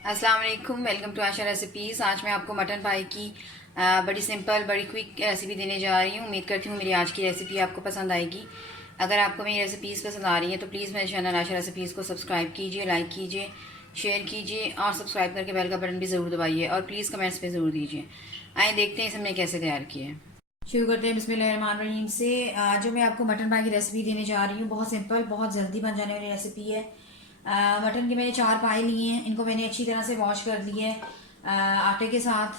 अस्सलाम वालेकुम, welcome to Asha recipes. आज मैं आपको मटन पाई की बड़ी सिंपल बड़ी क्विक रेसिपी देने जा रही हूँ। उम्मीद करती हूँ मेरी आज की रेसिपी आपको पसंद आएगी। अगर आपको मेरी रेसिपीज़ पसंद आ रही हैं तो प्लीज़ मेरे चैनल आशा रेसिपीज़ को सब्सक्राइब कीजिए, लाइक कीजिए, शेयर कीजिए और सब्सक्राइब करके बेल का बटन भी ज़रूर दबाइए और प्लीज़ कमेंट्स पे ज़रूर दीजिए। आइए देखते हैं इसे हमने कैसे तैयार किया है। शुरू करते हैं बिस्मिल्लाहिर्रहमानिर्रहीम से। आज जो मैं आपको मटन पाई की रेसिपी देने जा रही हूँ, बहुत सिंपल, बहुत जल्दी बन जाने वाली रेसिपी है। मटन के मैंने 4 पाए लिए हैं। इनको मैंने अच्छी तरह से वॉश कर लिया है आटे के साथ,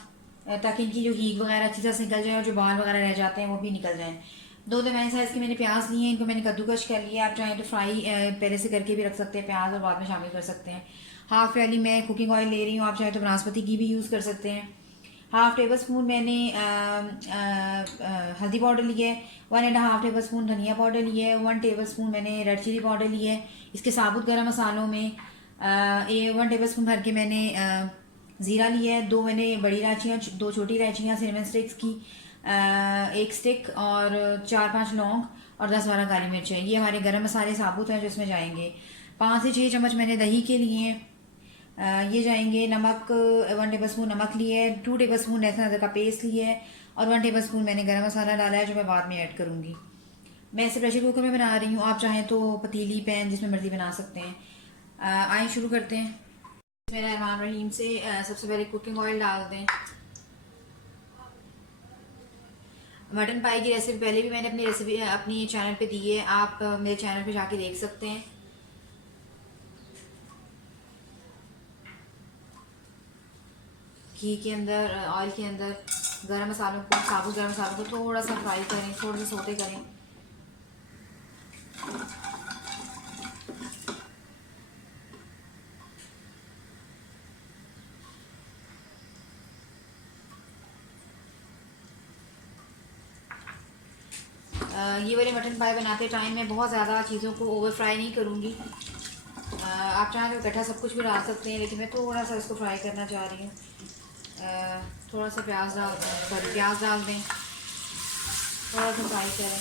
ताकि इनकी जो हीक वगैरह अच्छी तरह से निकल जाए और जो बाल वगैरह रह जाते हैं वो भी निकल जाएं। दो दरमियाने साइज़ के मैंने प्याज लिए हैं, इनको मैंने कद्दूकश कर लिया। आप चाहें तो फ्राई पहले से करके भी रख सकते हैं प्याज और बाद में शामिल कर सकते हैं। हाफ वाली मैं कुकिंग ऑयल ले रही हूँ, आप चाहें तो बनास्पति घी भी यूज़ कर सकते हैं। हाफ टेबल स्पून मैंने हल्दी पाउडर लिया है। 1.5 टेबल स्पून धनिया पाउडर लिया है। 1 टेबल स्पून मैंने रेड चिली पाउडर लिया है। इसके साबुत गरम मसालों में 1 टेबल स्पून भर के मैंने ज़ीरा लिया है। 2 मैंने बड़ी इलायचियाँ, 2 छोटी इलायचियाँ सिनेमन स्टिक्स की, 1 स्टिक और 4-5 लौंग और 10-12 काली मिर्च है। ये हमारे गरम मसाले साबुत हैं जो इसमें जाएंगे। 5 से 6 चम्मच मैंने दही के लिए हैं। ये जाएंगे नमक, 1 टेबल स्पून नमक लिए है। 2 टेबल स्पून लहसुन अदरक का पेस्ट लिया है और 1 टेबल स्पून मैंने गरम मसाला डाला है जो मैं बाद में ऐड करूँगी। मैं इसे प्रेशर कुकर में बना रही हूँ, आप चाहें तो पतीली पैन जिसमें मर्जी बना सकते हैं। आइए शुरू करते हैं। बिस्मिल्लाहिर्रहमानिर्रहीम से सबसे पहले कुकिंग ऑयल डाल दें। मटन पाई की रेसिपी पहले भी मैंने अपनी रेसिपी अपनी चैनल पे दी है, आप मेरे चैनल पे जाके देख सकते हैं। घी के अंदर, ऑयल के अंदर गरम मसालों को, साबुत गरम मसालों को थोड़ा सा फ्राई करें, थोड़ा सा सोते करें। ये वाले मटन पाई बनाते टाइम मैं बहुत ज़्यादा चीज़ों को ओवर फ्राई नहीं करूँगी। आप चाहें तो इकट्ठा सब कुछ भी डाल सकते हैं, लेकिन मैं थोड़ा सा इसको फ्राई करना चाह रही हूँ। थोड़ा सा प्याज डाल दें, थोड़ा सा फ्राई करें।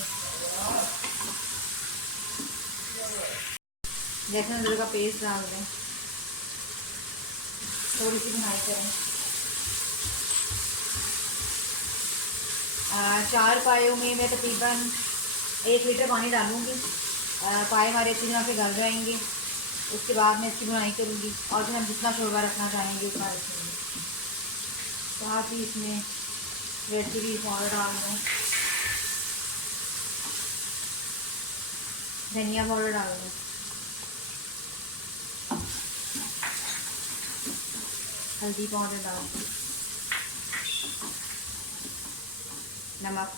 लहसुन अदरक का पेस्ट डाल दें, थोड़ी सी भुनाई करें। 4 पायों में मैं तकरीबन 1 लीटर पानी डालूँगी। पाए हमारे अच्छी तरह से गल जाएंगे, उसके बाद मैं इसकी बुनाई करूँगी और फिर हम जितना शोरबा रखना चाहेंगे उतना रखेंगे। साथ ही इसमें रेड चिली पाउडर डाल दें, धनिया पाउडर डाल दें, हल्दी पाउडर डाल दें, नमक,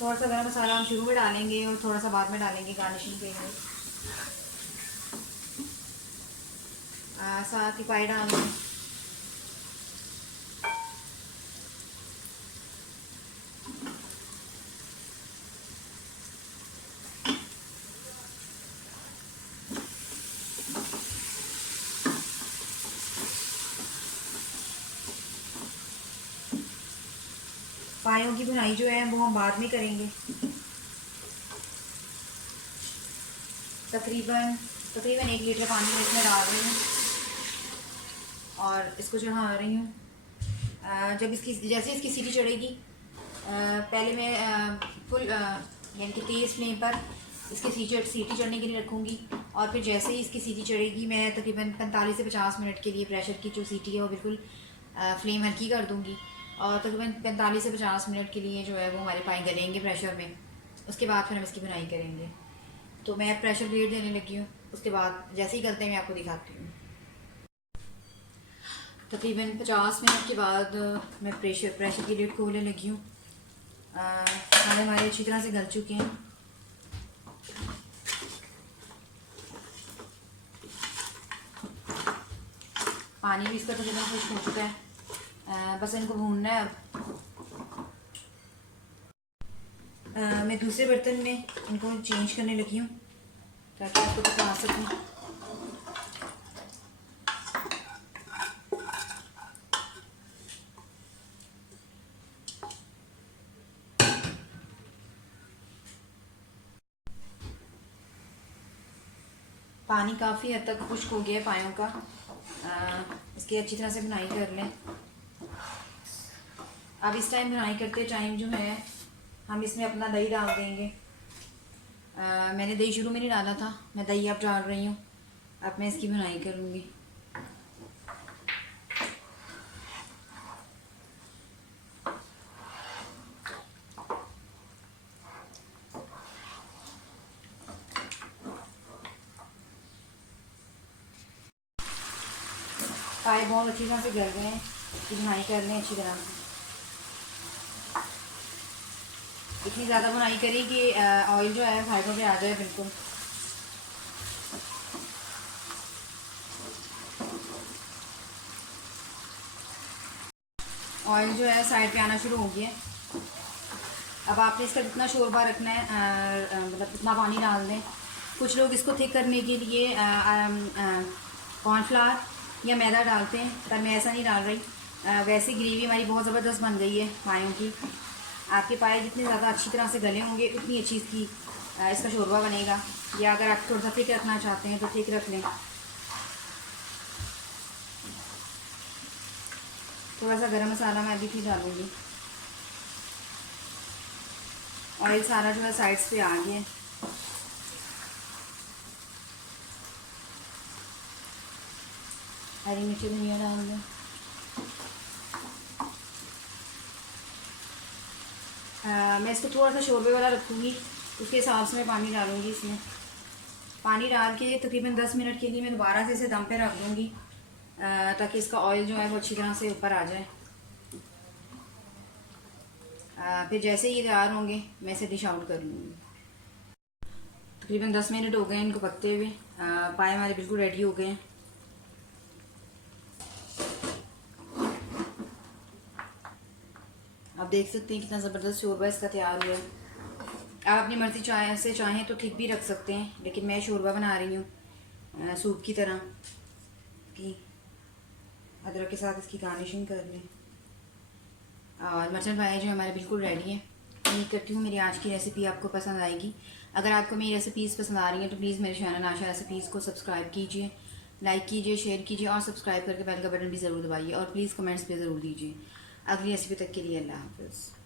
थोड़ा सा गरम मसाला हम शुरू में डालेंगे और थोड़ा सा बाद में डालेंगे गार्निशिंग के लिए। साथ ही पाई डाल दें। पायों की बुनाई जो है वो हम बाद में करेंगे। तकरीबन तकरीबन 1 लीटर पानी में इसमें डाल रही हूँ और इसको चढ़ा रही हूँ। जब इसकी जैसे इसकी सीटी चढ़ेगी, पहले मैं फुल यानी कि तेज़ फ्लेम पर इसकी सीटी चढ़ने के लिए रखूँगी और फिर जैसे ही इसकी सीटी चढ़ेगी मैं तकरीबन 45 से 50 मिनट के लिए प्रेशर की जो सीटी है वो बिल्कुल फ्लेम हल्की कर दूँगी और तकरीबन 45 से 50 मिनट के लिए जो है वो हमारे पाए गलेंगे प्रेशर में। उसके बाद फिर हम इसकी बुनाई करेंगे। तो मैं प्रेशर ब्लेड देने लगी हूँ, उसके बाद जैसे ही करते हैं मैं आपको दिखाती हूँ। तकरीबन 50 मिनट के बाद मैं प्रेशर की लिड खोलने लगी हूँ। खाने हमारे अच्छी तरह से गल चुके हैं। पानी भी इसका तकरीबन खुश्क हो चुका है, बस इनको भूनना है अब। मैं दूसरे बर्तन में इनको चेंज करने लगी हूँ ताकि आपको बता सकूँ। पानी काफ़ी हद तक खुश्क हो गया है पायों का। इसकी अच्छी तरह से बुनाई कर लें। अब इस टाइम बुनाई करते टाइम जो है हम इसमें अपना दही डाल देंगे। मैंने दही शुरू में नहीं डाला था, मैं दही अब डाल रही हूँ। अब मैं इसकी बुनाई करूँगी। पाए बहुत अच्छी तरह से गल गए हैं, इसकी बुनाई कर लें अच्छी तरह से। इतनी ज़्यादा बुनाई करें कि ऑयल जो है साइडों पे आ जाए बिल्कुल। ऑयल जो है साइड पे आना शुरू हो गया। अब आपने इसका जितना शोरबा रखना है मतलब उतना पानी डाल दें। कुछ लोग इसको थिक करने के लिए कॉर्नफ्लावर या मैदा डालते हैं, पर मैं ऐसा नहीं डाल रही। वैसे ग्रेवी हमारी बहुत ज़बरदस्त बन गई है पायों की। आपके पाए जितने ज़्यादा अच्छी तरह से गले होंगे उतनी अच्छी इसका शोरबा बनेगा। या अगर आप थोड़ा सा थिक रखना चाहते हैं तो थिक रख लें। थोड़ा सा गरम मसाला मैं अभी भी डालूँगी। ऑयल सारा जो है साइड्स पे आ गया है। हरी मिर्ची धनिया डाल दें। मैं इसको थोड़ा सा शोरबे वाला रखूँगी, उसके हिसाब से मैं पानी डालूँगी इसमें। पानी डाल के तकरीबन 10 मिनट के लिए मैं दोबारा से इसे दम पे रख दूँगी ताकि इसका ऑयल जो है वो अच्छी तरह से ऊपर आ जाए। फिर जैसे ही तैयार होंगे मैं इसे डिश आउट कर लूँगी। तकरीबन 10 मिनट हो गए इनको पकते हुए। पाए हमारे बिल्कुल रेडी हो गए हैं। आप देख सकते हैं कितना ज़बरदस्त शोरबा इसका तैयार हुआ है। आप अपनी मर्ज़ी से चाहें तो ठीक भी रख सकते हैं, लेकिन मैं शोरबा बना रही हूँ सूप की तरह कि अदरक के साथ इसकी गार्निशिंग कर लें। और मटन पाए जो हमारे बिल्कुल रेडी है। उम्मीद करती हूँ मेरी आज की रेसिपी आपको पसंद आएगी। अगर आपको मेरी रेसिपीज़ पसंद आ रही हैं तो प्लीज़ मेरे चैनल आशा रेसिपीज़ को सब्सक्राइब कीजिए, लाइक कीजिए, शेयर कीजिए और सब्सक्राइब करके बेल का बटन भी ज़रूर दबाइए और प्लीज़ कमेंट्स पे ज़रूर दीजिए। अगली रेसिपी तक के लिए अल्लाह हाफ़िज़।